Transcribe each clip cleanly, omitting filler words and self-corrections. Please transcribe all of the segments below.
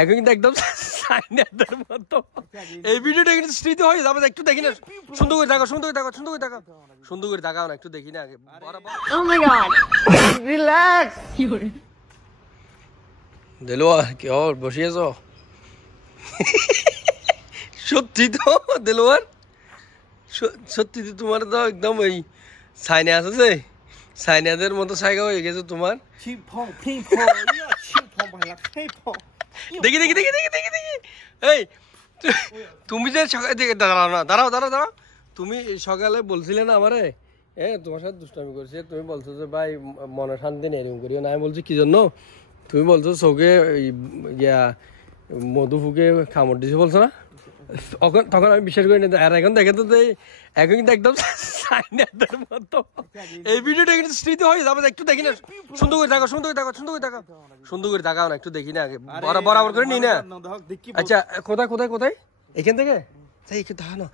এখন কিন্তু একদম সাইনাদের মতো এই ভিডিওটা কিন্তু স্মৃতি হয়ে যাবে। একটু দেখি না, সুন্দর করে দেখো, সুন্দর করে দেখো, সুন্দর করে দেখো, সুন্দর করে দেখাও না, একটু দেখি না আগে। Oh my god. Relax. দেলোয়া কি ওর বসিয়েছ? সত্যি তো দেলোয়ার, সত্যি তো তোমার তো একদম ওই সাইনাস আছে, সাইনাদের মতো সাইগা হয়ে গেছে তোমার। দেখি দেখি দেখি দেখি দেখি দেখি এই তুমি যে সকালে থেকে দাঁড়াও না, দাঁড়াও দাঁড়াও দাঁড়াও। তুমি সকালে বলছিলে না আমারে, তোমার সাথে দুষ্টামি করছে, তুমি বলছো যে ভাই মনে শান্তি নেই এরকম করিও না। আমি বলছি কি জন্য? তুমি বলছো চোখে ইয়া মধু ফুকে খামড় দিছে বলছো না? তখন আমি বিশ্বাস করি না। আর এখন দেখে তো এখন কিন্তু একদম সাইনাদের মতো এই ভিডিওটা কিন্তু স্মৃতি হয়ে যাবে। একটু দেখি না, সুন্দর করে দেখো, সুন্দর করে দেখো, সুন্দর করে দেখো, সুন্দর করে দেখাও না, একটু দেখি না আগে। বরাবর করে নি না। আচ্ছা কোথায় কোথায় কোথায়? এখান থেকে তাই একটু দেখা না।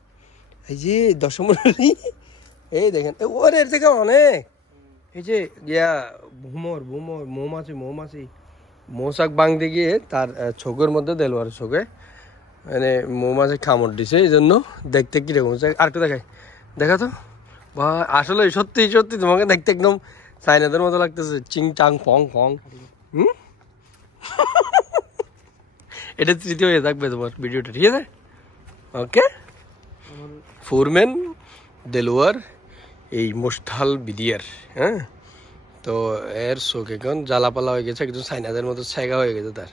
এই যে দশমী, এই দেখেন ওর এর থেকে অনেক। এই যে ইয়া ভুমর ভুমর মৌমাছি মৌমাছি মৌচাক বাংতে গিয়ে তার চোখের মধ্যে দেলোয়ার চোখে মানে মৌমাছি কামড় দিছে, এই জন্য দেখতে কিরকম। আর একটু দেখাই, দেখা তো বা আসলে সত্যি সত্যি তোমাকে দেখতে একদম চাইনাদের মতো লাগতেছে, চিং চাং ফং ফং। এটা তৃতীয় হয়ে থাকবে তোমার ভিডিওটা, ঠিক আছে? ওকে, ফোরম্যান দেলোয়ার এই মোস্তাল বিদিয়ার, হ্যাঁ। তো এর চোখ এখন জ্বালাপালা হয়ে গেছে, একদম চাইনাদের মতো ছাইগা হয়ে গেছে তার।